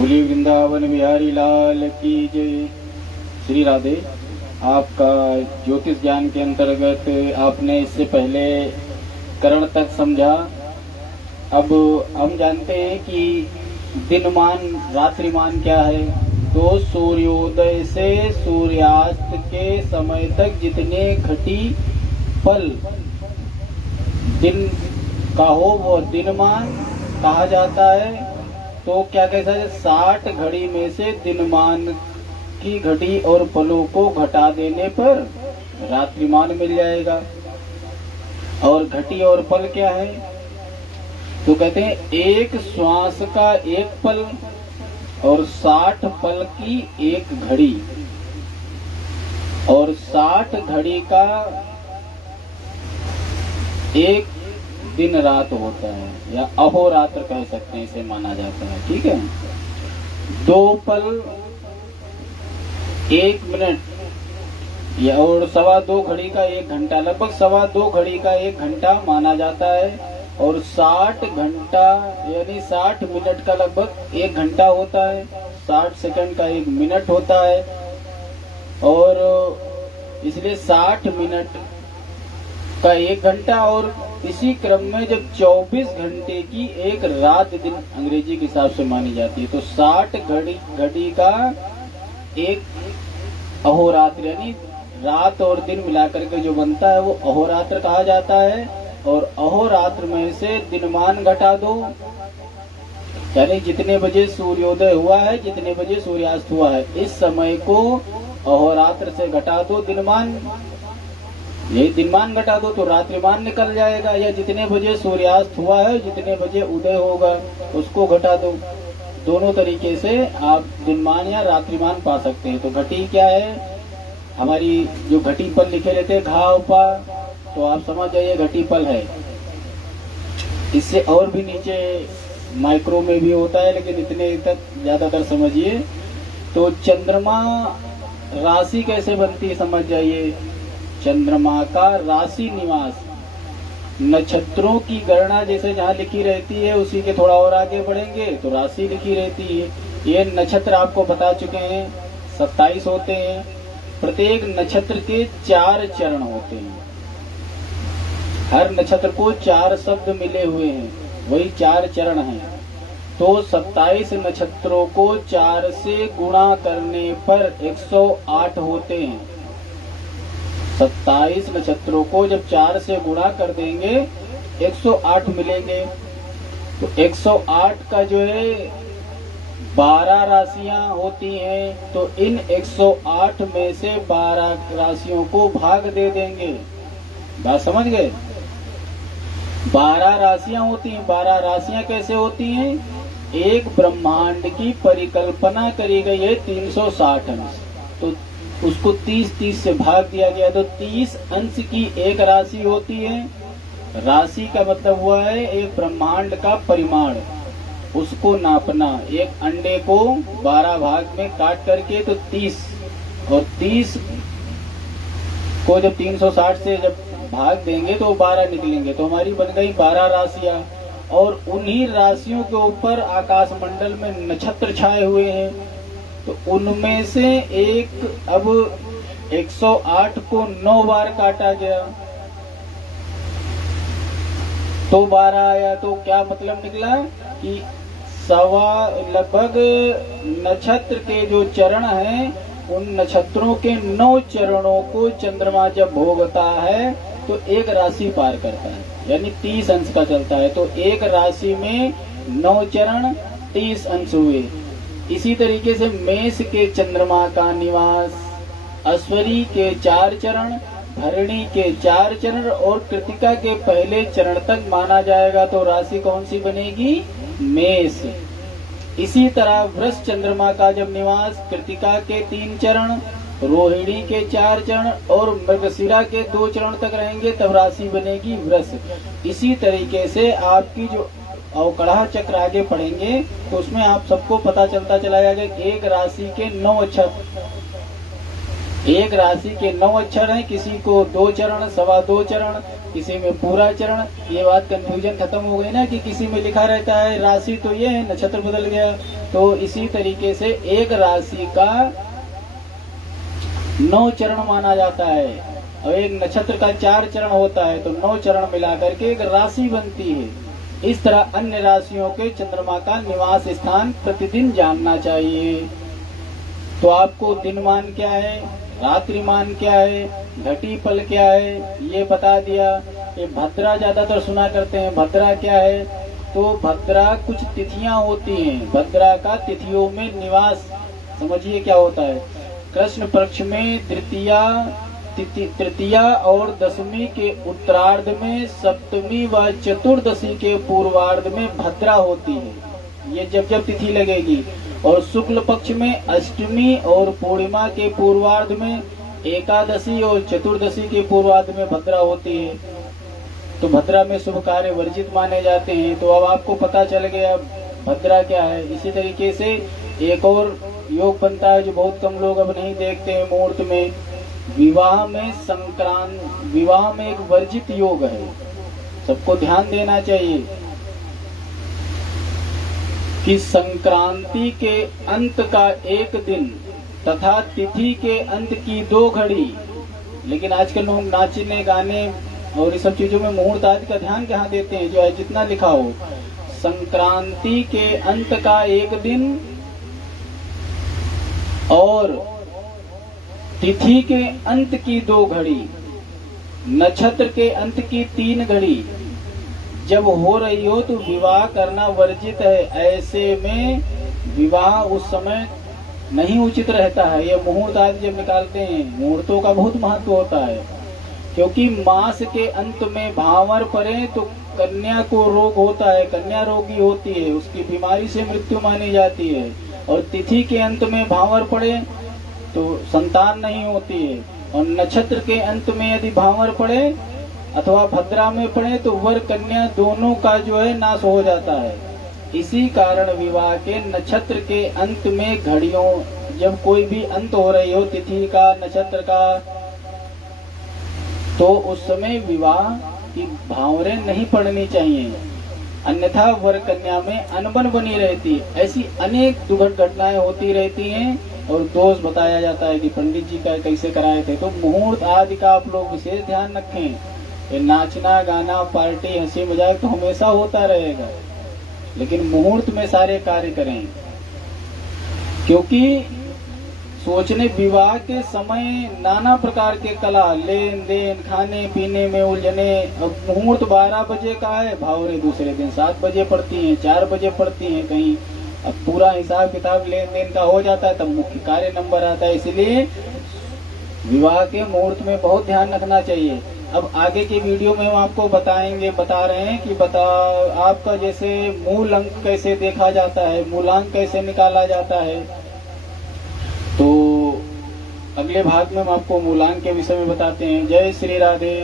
बोली वृंदावन बिहारी लाल की जय। श्री राधे। आपका ज्योतिष ज्ञान के अंतर्गत आपने इससे पहले करण तक समझा। अब हम जानते हैं कि दिनमान रात्रिमान क्या है। तो सूर्योदय से सूर्यास्त के समय तक जितने घटी पल दिन का हो वो दिनमान कहा जाता है। तो क्या कहता है, 60 घड़ी में से दिनमान की घड़ी और पलों को घटा देने पर रात्रिमान मिल जाएगा। और घटी और पल क्या है, तो कहते हैं एक श्वास का एक पल और 60 पल की एक घड़ी, और 60 घड़ी का एक दिन रात होता है, या अहोरात्र कह सकते हैं, इसे माना जाता है। ठीक है। 2 पल 1 मिनट या और 2.25 घड़ी का 1 घंटा, लगभग 2.25 घड़ी का 1 घंटा माना जाता है। और 60 घंटा यानी 60 मिनट का लगभग 1 घंटा होता है। 60 सेकंड का 1 मिनट होता है। और इसलिए 60 मिनट का 1 घंटा, और इसी क्रम में जब 24 घंटे की एक रात दिन अंग्रेजी के हिसाब से मानी जाती है, तो 60 घड़ी का एक अहोरात्र यानी रात और दिन मिलाकर के जो बनता है वो अहोरात्र कहा जाता है। और अहोरात्र में से दिनमान घटा दो, यानी जितने बजे सूर्योदय हुआ है, जितने बजे सूर्यास्त हुआ है, इस समय को अहोरात्र से घटा दो दिनमान। यही दिनमान घटा दो तो रात्रिमान निकल जाएगा। या जितने बजे सूर्यास्त हुआ है, जितने बजे उदय होगा, उसको घटा दो। दोनों तरीके से आप दिनमान या रात्रिमान पा सकते हैं। तो घटी क्या है, हमारी जो घटी पल लिखे रहते हैं घाव पा, तो आप समझ जाइए घटी पल है। इससे और भी नीचे माइक्रो में भी होता है, लेकिन इतने तक ज्यादातर समझिए। तो चंद्रमा राशि कैसे बनती है समझ जाइए। चंद्रमा का राशि निवास, नक्षत्रों की गणना जैसे जहाँ लिखी रहती है, उसी के थोड़ा और आगे बढ़ेंगे तो राशि लिखी रहती है। ये नक्षत्र आपको बता चुके हैं, 27 होते हैं। प्रत्येक नक्षत्र के 4 चरण होते हैं। हर नक्षत्र को 4 शब्द मिले हुए हैं, वही 4 चरण हैं। तो 27 नक्षत्रों को 4 से गुणा करने पर 108 होते हैं। 27 नक्षत्रों को जब 4 से गुणा कर देंगे 108 मिलेंगे। तो 108 का जो है 12 राशियां होती हैं। तो इन 108 में से 12 राशियों को भाग दे देंगे। बात समझ गए। 12 राशियां होती हैं। 12 राशियां कैसे होती हैं, एक ब्रह्मांड की परिकल्पना करी गई है 360 अंश, तो उसको 30 से भाग दिया गया, तो 30 अंश की एक राशि होती है। राशि का मतलब हुआ है एक ब्रह्मांड का परिमाण, उसको नापना। एक अंडे को 12 भाग में काट करके तो 30, और 30 को जब 360 से जब भाग देंगे तो 12 निकलेंगे। तो हमारी बन गई 12 राशियां। और उन्हीं राशियों के ऊपर आकाश मंडल में नक्षत्र छाए हुए हैं। तो उनमें से एक, अब 108 को 9 बार काटा गया तो 12 आया। तो क्या मतलब निकला कि लगभग नक्षत्र के जो चरण हैं, उन नक्षत्रों के 9 चरणों को चंद्रमा जब भोगता है तो एक राशि पार करता है, यानी 30 अंश का चलता है। तो एक राशि में 9 चरण 30 अंश हुए। इसी तरीके से मेष के चंद्रमा का निवास, अश्वरी के 4 चरण, भरणी के 4 चरण और कृतिका के पहले चरण तक माना जाएगा। तो राशि कौन सी बनेगी, मेष। इसी तरह वृष चंद्रमा का जब निवास, कृतिका के 3 चरण, रोहिणी के 4 चरण और मृगशिरा के 2 चरण तक रहेंगे, तब राशि बनेगी वृष। इसी तरीके से आपकी जो अवकड़ा चक्र आगे पढ़ेंगे तो उसमें आप सबको पता चलता चला जाएगा। एक राशि के 9 अक्षर, एक राशि के 9 अक्षर हैं। किसी को 2 चरण, 2.25 चरण, किसी में पूरा चरण। ये बात कंफ्यूजन खत्म हो गई ना कि किसी में लिखा रहता है राशि तो ये है, नक्षत्र बदल गया। तो इसी तरीके से एक राशि का 9 चरण माना जाता है और एक नक्षत्र का 4 चरण होता है, तो 9 चरण मिलाकर के एक राशि बनती है। इस तरह अन्य राशियों के चंद्रमा का निवास स्थान प्रतिदिन जानना चाहिए। तो आपको दिनमान क्या है, रात्रिमान क्या है, घटी पल क्या है, ये बता दिया। ये भद्रा ज्यादातर सुना करते हैं, भद्रा क्या है? तो भद्रा कुछ तिथियां होती हैं, भद्रा का तिथियों में निवास समझिए क्या होता है। कृष्ण पक्ष में तृतीया और दशमी के उत्तरार्ध में, सप्तमी व चतुर्दशी के पूर्वार्ध में भद्रा होती है, ये जब जब तिथि लगेगी। और शुक्ल पक्ष में अष्टमी और पूर्णिमा के पूर्वार्ध में, एकादशी और चतुर्दशी के पूर्वार्ध में भद्रा होती है। तो भद्रा में शुभ कार्य वर्जित माने जाते हैं। तो अब आपको पता चल गया भद्रा क्या है। इसी तरीके से एक और योग बनता है जो बहुत कम लोग अब नहीं देखते हैं मुहूर्त में। विवाह में एक वर्जित योग है, सबको ध्यान देना चाहिए कि संक्रांति के अंत का एक दिन तथा तिथि के अंत की 2 घड़ी। लेकिन आजकल लोग नाचने गाने और इस सब चीजों में मुहूर्त आदि का ध्यान कहाँ देते हैं, जो है जितना लिखा हो। संक्रांति के अंत का एक दिन और तिथि के अंत की 2 घड़ी, नक्षत्र के अंत की 3 घड़ी जब हो रही हो तो विवाह करना वर्जित है। ऐसे में विवाह उस समय नहीं उचित रहता है। ये मुहूर्त आदि जब निकालते हैं, मुहूर्तों का बहुत महत्व होता है, क्योंकि मास के अंत में भांवर पड़े तो कन्या को रोग होता है, कन्या रोगी होती है, उसकी बीमारी से मृत्यु मानी जाती है। और तिथि के अंत में भांवर पड़े तो संतान नहीं होती है। और नक्षत्र के अंत में यदि भांवर पड़े अथवा भद्रा में पड़े तो वर कन्या दोनों का जो है नाश हो जाता है। इसी कारण विवाह के नक्षत्र के अंत में घड़ियों, जब कोई भी अंत हो रही हो तिथि का, नक्षत्र का, तो उस समय विवाह की भांवरें नहीं पड़नी चाहिए, अन्यथा वर कन्या में अनबन बनी रहती है। ऐसी अनेक दुर्घट घटनाएं होती रहती हैं और दोष बताया जाता है कि पंडित जी का कैसे कराए थे। तो मुहूर्त आदि का आप लोग विशेष ध्यान रखें। ये नाचना गाना पार्टी हंसी मजाक तो हमेशा होता रहेगा, लेकिन मुहूर्त में सारे कार्य करें। क्योंकि सोचने विवाह के समय नाना प्रकार के कला, लेन देन, खाने पीने में उलझने। अब मुहूर्त 12 बजे का है, भावरे दूसरे दिन 7 बजे पड़ती हैं, 4 बजे पड़ती हैं कहीं। अब पूरा हिसाब किताब लेन देन का हो जाता है, तब मुख्य कार्य नंबर आता है। इसलिए विवाह के मुहूर्त में बहुत ध्यान रखना चाहिए। अब आगे की वीडियो में हम आपको बता रहे हैं कि आपका जैसे मूल अंक कैसे देखा जाता है, मूलांक कैसे निकाला जाता है। तो अगले भाग में हम आपको मूलांक के विषय में बताते हैं। जय श्री राधे।